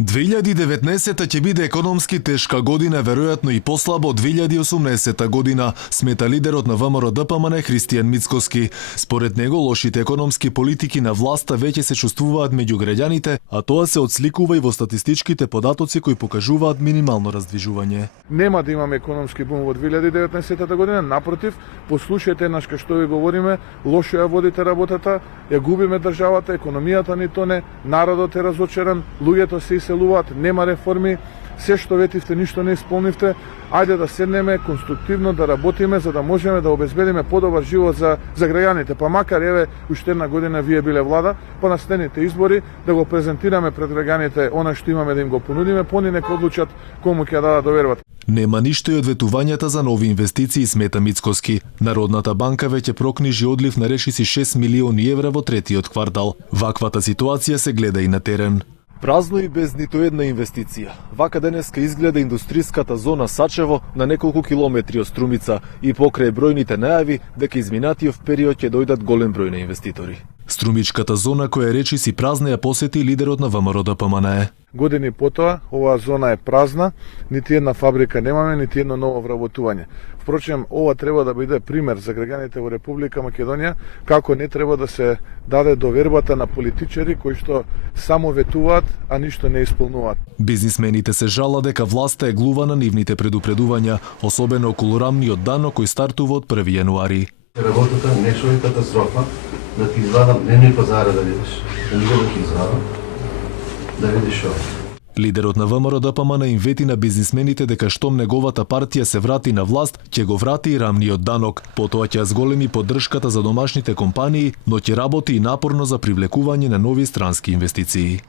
2019 ќе биде економски тешка година, веројатно и послабо од 2018 година, смета лидерот на ВМРО-ДПМН Христијан Мицкоски. Според него, лошите економски политики на власта веќе се чувствуваат меѓу граѓаните, а тоа се отсликува и во статистичките податоци кои покажуваат минимално раздвижување. Нема да имаме економски бум во 2019 година, напротив, послушајте нас кај што ви говориме, лошо ја водите работата, ја губиме државата, економијата ни тоне, народот е разочаран, луѓето се иселуваат, нема реформи, се што ветивте ништо не исполнивте. Ајде да седнеме конструктивно да работиме за да можеме да обезбедиме подобар живот за граѓаните. Па макар еве уште една година вие биле влада, по наследните избори да го презентираме пред граѓаните она што имаме да им го понудиме, пони нека одлучат кому ќе дадат довербата. Нема ништо и од ветувањата за нови инвестиции, смета Мицкоски. Народната банка веќе прокнижи одлив на речиси 6 милиони евра во третиот квартал. Ваквата ситуација се гледа и на терен. Празно и без ниту една инвестиција. Вака денеска изгледа индустриската зона Сачево на неколку километри од Струмица и покрај бројните најави дека изминатиот период ќе дојдат голем број на инвеститори. Струмичката зона која речиси празна ја посети лидерот на ВМРО-ДПМН. Години потоа, оваа зона е празна, нити една фабрика немаме, нити едно ново вработување. Впрочем, ова треба да биде пример за граѓаните во Република Македонија, како не треба да се даде довербата на политичари кои што само ветуваат, а ништо не исполнуваат. Бизнисмените се жала дека власта е глува на нивните предупредувања, особено околу рамниот данок кој стартува од 1 јануари. Работата нешто е катастрофа, да ти извадам дневни пазара да видиш, да ти извадам, да видиш шо. Лидерот на ВМРО-ДПМН им вети на бизнисмените дека штом неговата партија се врати на власт, ќе го врати и рамниот данок. Потоа ќе зголеми поддршката за домашните компании, но ќе работи и напорно за привлекување на нови странски инвестиции.